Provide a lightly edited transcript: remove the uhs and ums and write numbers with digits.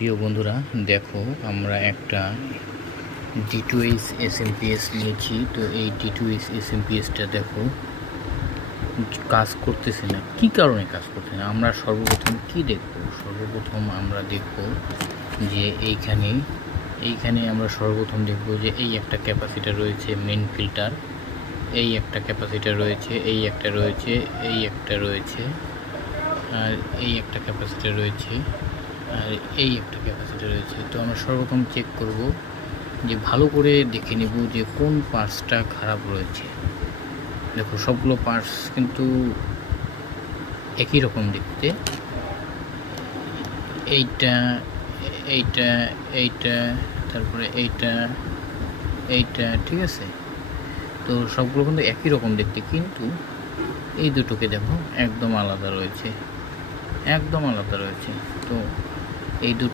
প্রিয় বন্ধুরা, দেখো আমরা একটা D2H SMPS নিয়েছি। তো এই D2H SMPSটা দেখো কাজ করতেছে না। কি কারণে কাজ করতেছে না আমরা সর্বপ্রথম কি দেখব? সর্বপ্রথম আমরা দেখব যে এইখানে আমরা সর্বপ্রথম দেখব যে এই একটা ক্যাপাসিটার রয়েছে, মেন ফিল্টার, এই একটা ক্যাপাসিটার রয়েছে, এই একটা রয়েছে, এই একটা রয়েছে, আর এই একটা ক্যাপাসিটার রয়েছে, আর এই একটা ক্যাপাসিটার রয়েছে। তো আমরা সর্বপ্রথম চেক করব যে ভালো করে দেখে নেব যে কোন পার্টসটা খারাপ রয়েছে। দেখো সবগুলো পার্টস কিন্তু একই রকম দেখতে, এইটা এইটা এইটা তারপরে এইটা এইটা, ঠিক আছে। তো সবগুলো কিন্তু একই রকম দেখতে, কিন্তু এই দুটোকে দেখো একদম আলাদা রয়েছে, একদম আলাদা রয়েছে। তো এই দুটো